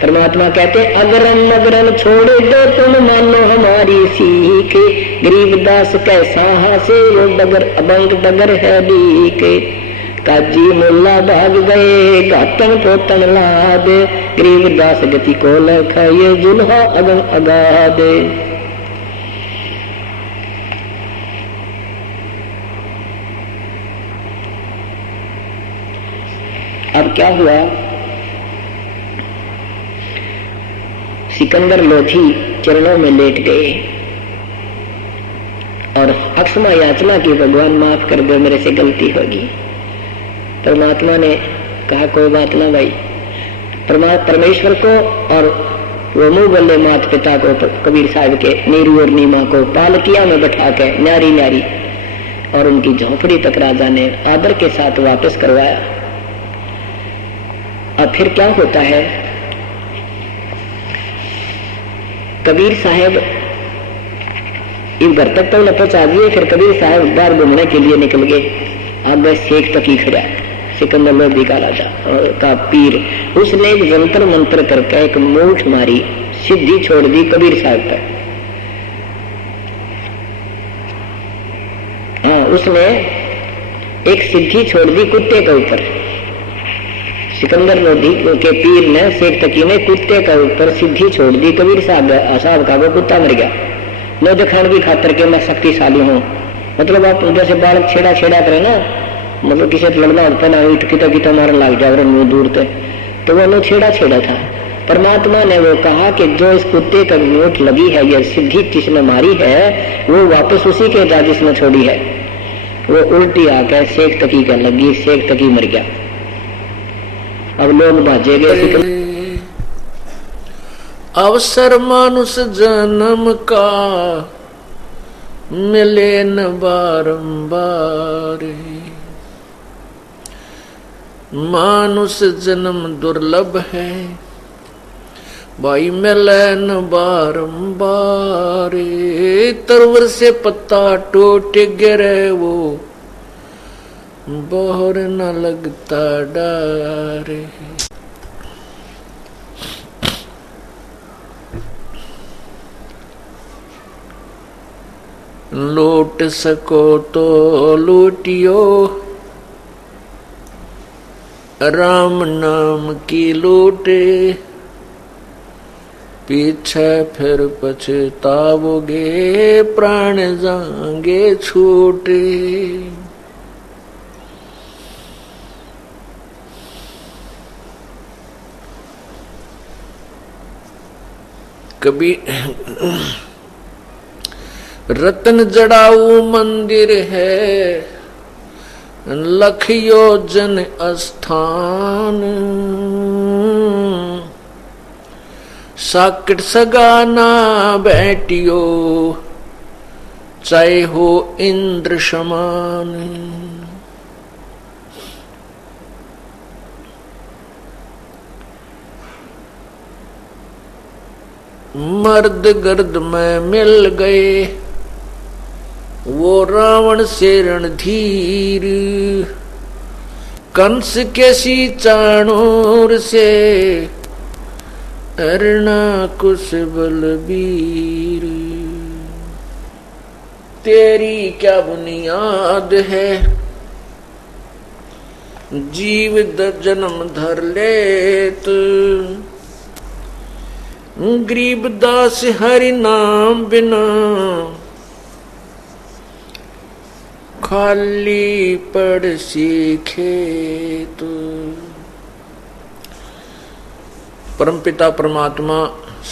परमात्मा कहते अगरन नगरन छोड़ दो तुम मानो हमारी सीख, गरीबदास कैसा हासे वो डगर अबंग डगर है डीके। काजी मुल्ला भाग गए घातन पोतन लाद, गरीबदास गति को लख ये जुल्हा अगम अगाद। अब क्या हुआ, सिकंदर लोधी चरणों में लेट गए और अक्षमा याचना की भगवान माफ कर दो मेरे से गलती होगी। परमात्मा ने कहा कोई बात ना भाई। परमेश्वर को और वो मुंह बोले माता पिता को कबीर साहब के नीरू और नीमा को पालकिया में बैठा के न्यारी न्यारी और उनकी झोंपड़ी तक राजा ने आदर के साथ वापस करवाया। अब फिर क्या होता है, कबीर साहब इस घर तक तो न पहुंचा दिए, फिर कबीर साहब बाहर घूमने के लिए निकल गए। अब शेख तक ही खड़ा सिकंदर लोधी का राजा का पीर, उसने एक जंतर मंत्र करके एक मूठ मारी, सिद्धि छोड़ दी कबीर साहब पर। हाँ, उसने एक सिद्धि छोड़ दी कुत्ते के ऊपर। सिकंदर लोधी के पीर ने शेख तकी ने कुत्ते के ऊपर सिद्धि छोड़ दी। कबीर साहब का वो कुत्ता मर गया। लो दिखाने की खातर के मैं शक्तिशाली हूँ, मतलब आप जैसे बालक छेड़ा करे ना, मतलब किसी से लड़ना होता ना उठ किता मारने लग जाए दूर तक, तो वो छेड़ा था। परमात्मा ने वो कहा कि जो इस कुत्ते का नोट लगी है, यह सिद्धि जिसने मारी है वो वापस उसी के जा जिसने छोड़ी है। वो उल्टी आकर शेख तकी का लगी, शेख तकी मर गया। अब लोग भाजे गए। अवसर मानुष जन्म का मिले न बारंबार, मानुष जन्म दुर्लभ है भाई मिलन बारंबार, तरवर से पत्ता टूट गिरे वो बोहर न लगता डारे। लूट सको तो लूटियो, राम नाम की लूटे, पीछे फिर पछताओगे, प्राण जाएंगे छूटे। कभी रतन जड़ाऊ मंदिर है, लख योजन स्थान, साकट सगाना बैठियो, चाहे हो इंद्र समान। मर्द गर्द में मिल गए, वो रावण से रणधीर, कंस के सी चाणूर से, अरना कुश बलबीर। तेरी क्या बुनियाद है, जीव जन्म धर लेत, गरीब दास हरि नाम बिना, खाली पड़ सीखे तो। परमपिता परमात्मा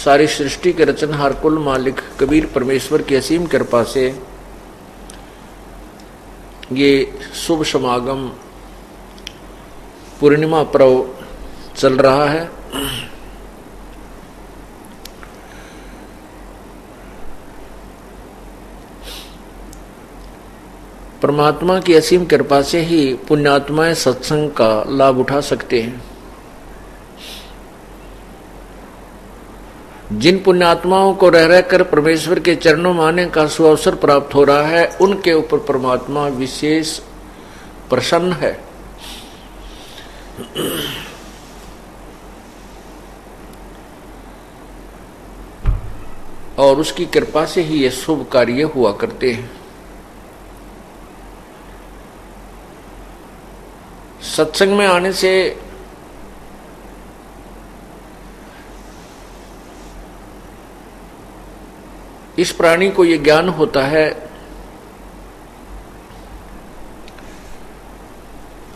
सारी सृष्टि के रचनहार कुल मालिक कबीर परमेश्वर की असीम कृपा से ये शुभ समागम पूर्णिमा पर्व चल रहा है। परमात्मा की असीम कृपा से ही पुण्यात्माएं सत्संग का लाभ उठा सकते हैं। जिन पुण्यात्माओं को रह रहकर परमेश्वर के चरणों में आने का सुअवसर प्राप्त हो रहा है, उनके ऊपर परमात्मा विशेष प्रसन्न है। और उसकी कृपा से ही ये शुभ कार्य हुआ करते हैं। सत्संग में आने से इस प्राणी को यह ज्ञान होता है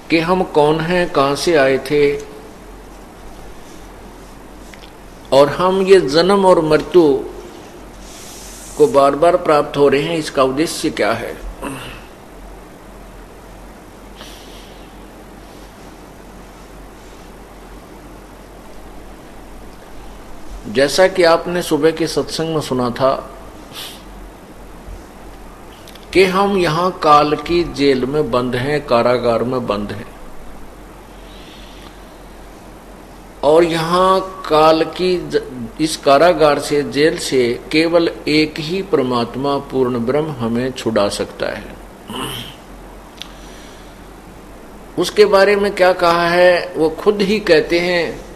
कि हम कौन हैं, कहां से आए थे, और हम ये जन्म और मृत्यु को बार बार प्राप्त हो रहे हैं, इसका उद्देश्य क्या है। जैसा कि आपने सुबह के सत्संग में सुना था कि हम यहां काल की जेल में बंद हैं, कारागार में बंद हैं, और यहां काल की इस कारागार से, जेल से केवल एक ही परमात्मा पूर्ण ब्रह्म हमें छुड़ा सकता है। उसके बारे में क्या कहा है, वो खुद ही कहते हैं,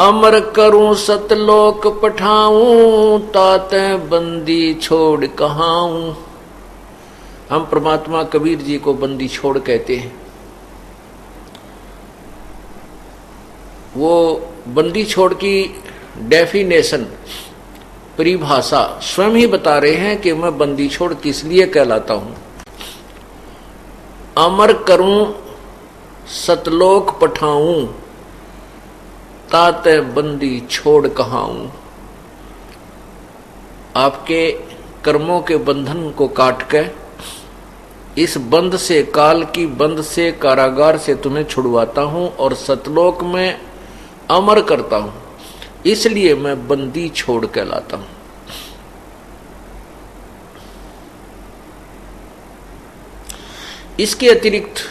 अमर करूं सतलोक पठाऊं, ताते बंदी छोड़ कहाऊं। हम परमात्मा कबीर जी को बंदी छोड़ कहते हैं। वो बंदी छोड़ की डेफिनेशन, परिभाषा स्वयं ही बता रहे हैं कि मैं बंदी छोड़ किस लिए कहलाता हूं। अमर करूं सतलोक पठाऊं, ताते बंदी छोड़ कहाऊं। आपके कर्मों के बंधन को काट के इस बंद से, काल की बंद से, कारागार से तुम्हें छुड़वाता हूं और सतलोक में अमर करता हूं, इसलिए मैं बंदी छोड़ कहलाता हूं। इसके अतिरिक्त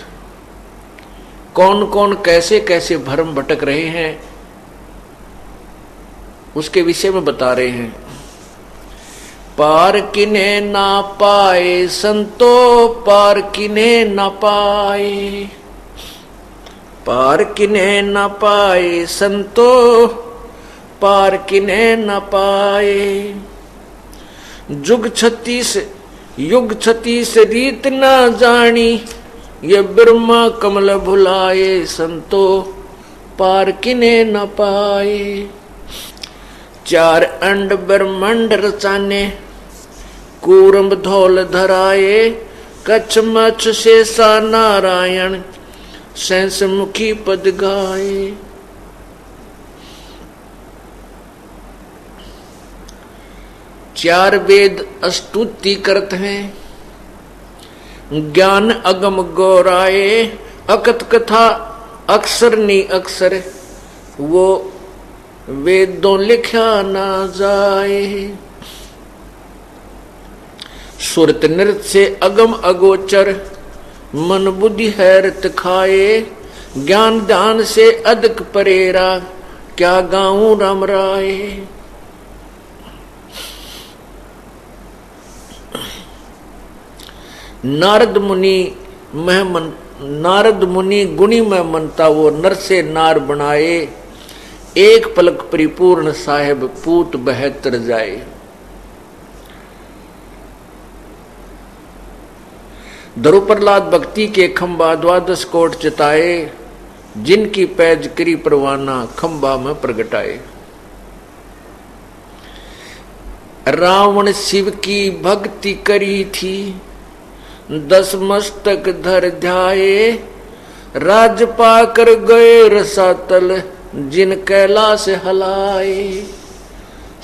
कौन कौन कैसे कैसे भ्रम भटक रहे हैं, उसके विषय में बता रहे हैं। पार किन्हे ना पाए संतो, पार किन्हे ना पाए, पार किन्हे ना पाए संतो, पार किन्हे न पाए। युग 36 रीत न जानी, ये ब्रह्मा कमल भुलाए संतो, पार किन्हे न पाए। 4 अंड ब्रह्मांड रचाने, कूरम धौल धराए, कच्छ मच्छ शेषा नारायण, सैंस मुखी पद गाए। चार वेद स्तुति करत हैं, ज्ञान अगम गौराए, अकत कथा अक्षर नी अक्षर, वो वेदों लिखा ना जाए। सुरत नृत्य से अगम अगोचर, मन बुद्धि हैरत खाए, ज्ञान ध्यान से अधिक परेरा, क्या गाऊं राम राय। नारद मुनि गुणी में मनता, वो नर से नार बनाए, एक पलक परिपूर्ण साहेब पूत बहतर जाए। धरु प्रहलाद भक्ति के खंबा 12 कोट चिताए, जिनकी पैज करी परवाना खंबा में प्रगटाए। रावण शिव की भक्ति करी थी, 10 मस्तक धर ध्याये, राज पाकर गए रसातल, जिन कैलाश हलाए।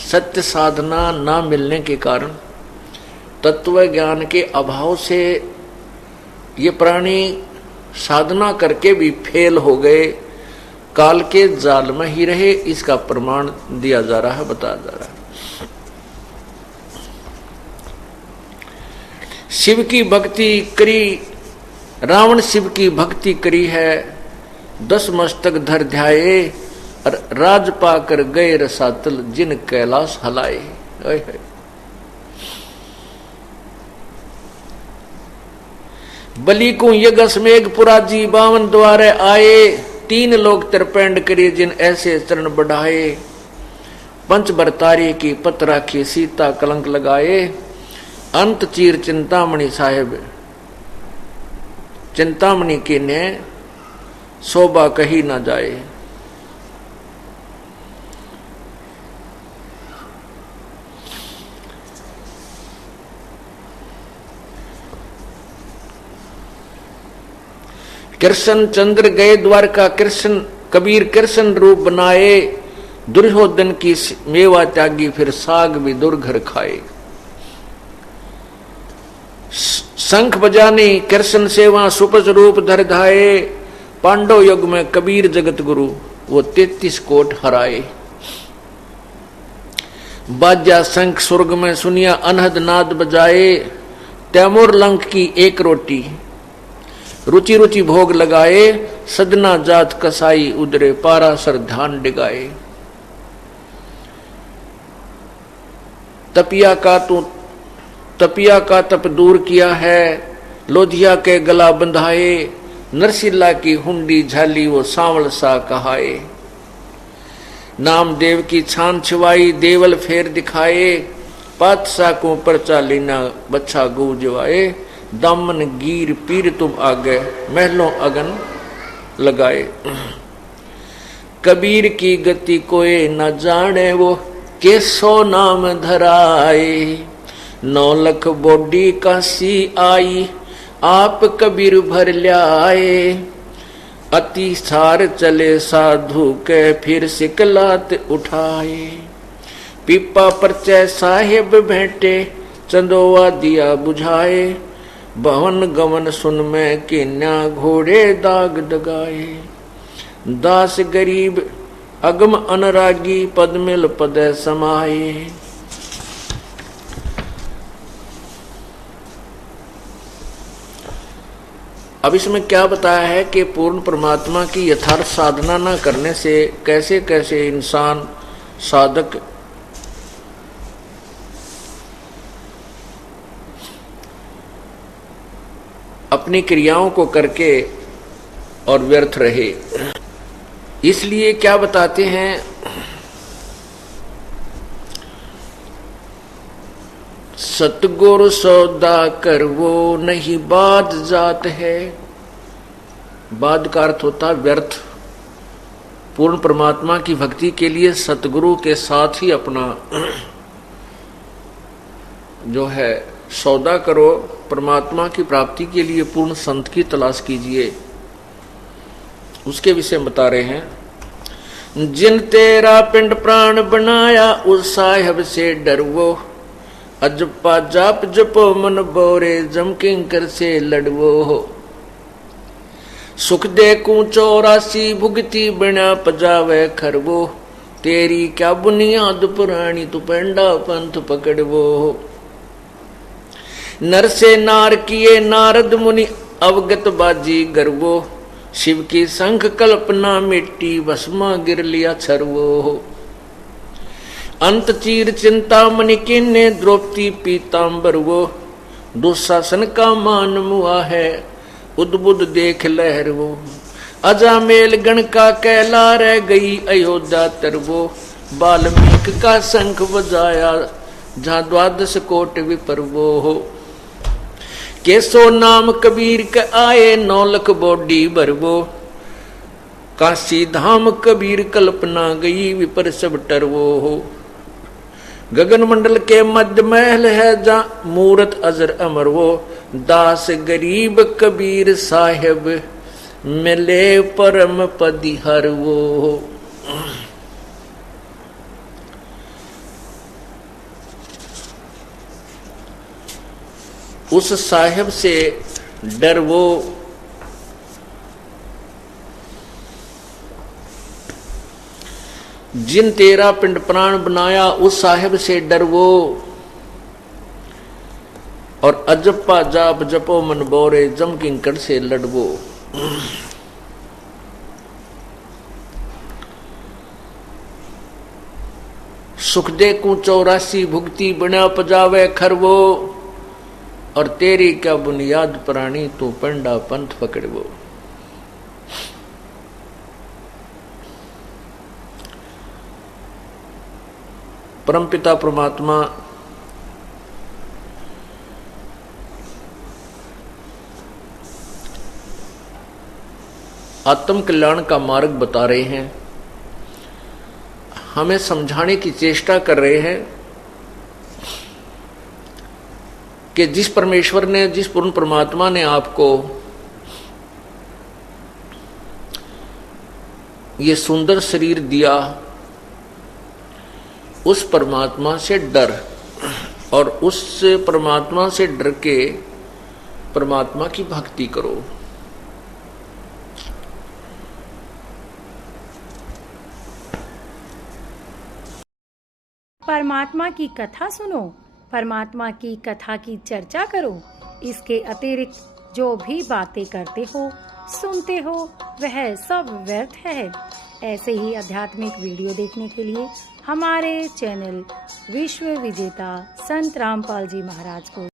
सत्य साधना ना मिलने के कारण, तत्व ज्ञान के अभाव से ये प्राणी साधना करके भी फेल हो गए, काल के जाल में ही रहे। इसका प्रमाण दिया जा रहा है, बताया जा रहा है। शिव की भक्ति करी, रावण शिव की भक्ति करी है, 10 मस्तक धर ध्याये, और राज पाकर गए रसातल, जिन कैलाश हलाए। बलि को यज्ञ मेघ पुराजी, 52 द्वारे आए, 3 लोग त्रिपेंड करे, जिन ऐसे चरण बढ़ाए। पंच बरतारी की पत राखी, सीता कलंक लगाए, अंत चीर चिंतामणि साहेब, चिंतामणि की ने शोभा कही ना जाए। कृष्ण चंद्र गए द्वारका, कृष्ण कबीर कृष्ण रूप बनाए, दुर्योधन की मेवा त्यागी, फिर साग भी दुर्घर खाए। शंख बजाने कृष्ण सेवा, सुपस रूप धर धाये, पांडव युग में कबीर जगत गुरु, वो 33 कोट हराए। बाजा शंख स्वर्ग में सुनिया, अनहद नाद बजाए, तैमूर लंक की एक रोटी, रुचि रुचि भोग लगाए, सजना जात कसाई, उदरे पारासर ध्यान डिगाए। तपिया का तप दूर किया है, लोधिया के गला बंधाए, नरसिल्ला की हुंडी झाली, वो सांवल सा कहाए। नाम देव की छान छिवाई, देवल फेर दिखाए, पातशाह को परचा लेना, बच्चा गूंजवाए। दामन गिर पीर तुम आगे, महलों अगन लगाए। कबीर की गति कोई न जाने, वो केसो नाम धराए। 9 लाख बोडी काशी आई, आप कबीर भर ल्याए। अति सार चले साधु के, फिर सिकलात उठाए। पीपा परचय साहेब भेंटे, चंदोवा दिया बुझाए। भवन गवन सुन में किन्या, घोड़े दाग दगाए। दास गरीब अगम अनरागी, पद मिल पद समाये। अब इसमें क्या बताया है कि पूर्ण परमात्मा की यथार्थ साधना न करने से कैसे कैसे इंसान साधक अपनी क्रियाओं को करके और व्यर्थ रहे। इसलिए क्या बताते हैं, सतगुरु सौदा कर वो नहीं बात जात है। बाद का अर्थ होता व्यर्थ। पूर्ण परमात्मा की भक्ति के लिए सतगुरु के साथ ही अपना जो है सौदा करो। परमात्मा की प्राप्ति के लिए पूर्ण संत की तलाश कीजिए। उसके विषय में बता रहे हैं, जिन तेरा पिंड प्राण बनाया उस साहिब से डरवो, अजपा जाप जपो मन बोरे जम किंकर से लड़वो हो। सुख दे कू 84 भुगती बिना पजावे खरवो, तेरी क्या बुनियाद पुरानी तू पेंडा पंथ पकड़वो हो। नर से नार किए नारद मुनि अवगत बाजी गर्वो, शिव की संख कल्पना मिट्टी भस्मा गिर लिया छरवो हो। अंत चीर चिंता मनि किन्ने द्रौपदी पीतांबर वो, दुशासन का मान मुआ है उद्बुद देख लहर वो। अजामेल गण का कैला रह गई अयोध्या तरवो, वाल्मीकि का शंख बजाया जहाँ 12 कोट विपरवो हो। केसो नाम कबीर के आए 9 लाख बॉडी भरवो, काशी धाम कबीर कल्पना गई विपर सब टरवो हो। गगन मंडल के मध्य महल है जहाँ मूरत अजर अमर वो, दास गरीब कबीर साहिब मिले परम पदी हर वो हो। उस साहिब से डरवो, जिन तेरा पिंड प्राण बनाया उस साहिब से डरवो, और अजप्पा जाप जपो मन बोरे जम किंकड़ से लड़वो। सुख दे कू 84 भुगती बिना पजावे खरवो, और तेरी क्या बुनियाद प्राणी तू पंडा पंथ पकड़वो। परमपिता परमात्मा आत्म कल्याण का मार्ग बता रहे हैं, हमें समझाने की चेष्टा कर रहे हैं कि जिस परमेश्वर ने, जिस पूर्ण परमात्मा ने आपको ये सुंदर शरीर दिया, उस परमात्मा से डर, और उस परमात्मा से डर के परमात्मा की भक्ति करो। परमात्मा की कथा सुनो, परमात्मा की कथा की चर्चा करो। इसके अतिरिक्त जो भी बातें करते हो, सुनते हो, वह सब व्यर्थ है। ऐसे ही आध्यात्मिक वीडियो देखने के लिए हमारे चैनल विश्व विजेता संत रामपाल जी महाराज को